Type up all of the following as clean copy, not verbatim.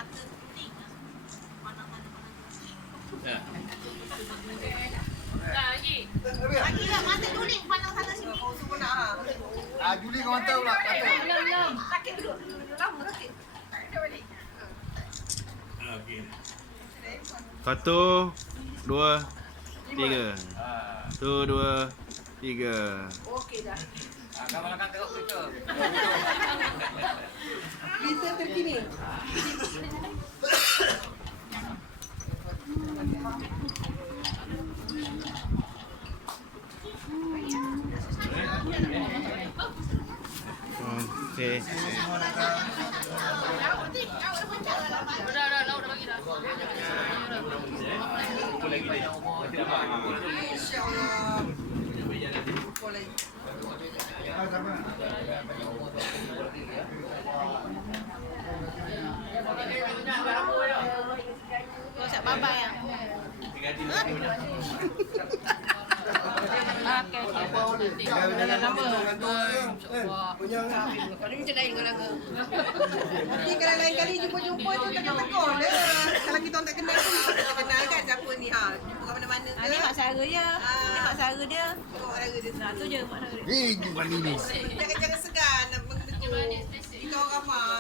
Ya. Lagi lah, mata juling pandang sana sini. Juling kau mantap pula. Belum. Sakit dulu. Lama sakit. Okey. 1, 2, 3. 1, 2, 3. Okey dah. Kau belakang tengok kereta. Berita terkini. Okey. Dah bagi dah. InsyaAllah. Boleh. Kau siap babai ah. Dah lama. Kau ni macam lain kalau Nanti kalau lain kali jumpa-jumpa tu tegur-tegur dia. Kalau kita orang tak kenal tu, kita kenal kan siapa ni. Jumpa kat mana-mana ke. ni mak Sarah dia. Ni mak Sarah dia. Tengok orang dia. Nah, tu je mak Sarah dia. Bukan ini. Jangan segan nak mengetegur. Kita orang ramah.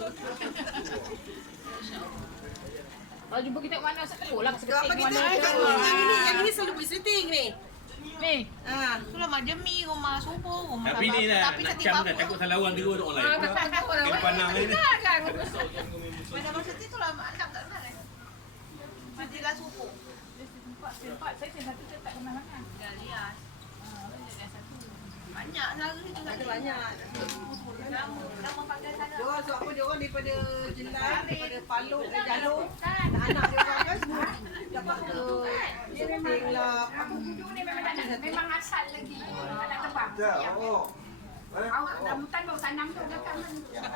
Kalau jumpa kita kat mana, sekolah lah. Sebab apa kita yang ini selalu boleh setting ni. Ni. Itulah mak Jemi, rumah Subuh, rumah Tapi ni lah, tapi nak setiap cam apa. dah takut salah orang tiga orang lain. Tak orang. Kena pandang ni. Mana masa tu lah mak Adam tak kenal kan. Fadilah Subuh. Tempat saya satu tak kenal kan. Galias. Banyak Sarah ni juga. Ada banyak. Nama panggilan sana. Dia orang sebab apa dia orang daripada Jelai, daripada Paluk, Jalur. Anak dia orang kan semua. Dapat ke setting lah. Memang asal lagi anak tebang. Awak rambutan baru tanam tu belakang kan.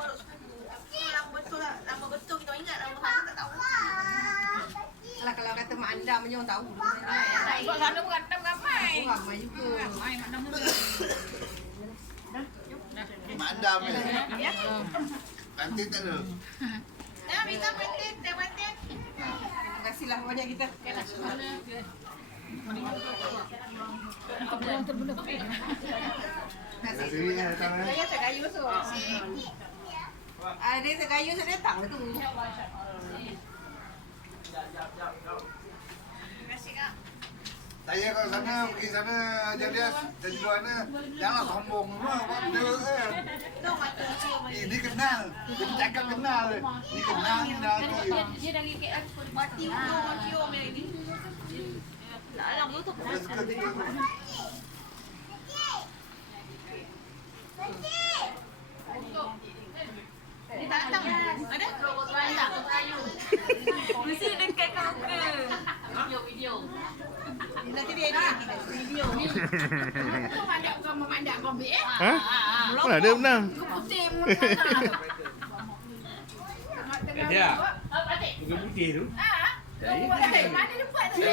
Nama betul kita ingat, nama sana tak tahu. Kalau kata Mak Andam punya orang tahu. Tak ikut sana pun kata ramai. Orang ramai juga. Ramai mak nama tu. Mak Andam ni. Kantin tak ada. Dah minta pentin, dah pentin. Terima kasihlah banyak kita. Saya sekayu tu. Ada sekayu saya datang lah tu. Terima kasih Kak. Saya kat sana, pergi sana Jalias, dari luar sana. Jangan sombong semua, benda kan. Tu mata kecil macam Ini kenal. Dia cakap kenal. Ni kenal ni dah tu. dia dari KL mati mati om yang ini. Tak alam tu. Dia suka tiga. Dia tak datang. Ada? Ada. Mesti dekat kau ke. Video. Nanti dia edit video. Kau mandak kau memandak kau ambil Ha? Mana ada menang? putih Ya. Bukan putih tu. mana dia buat tu?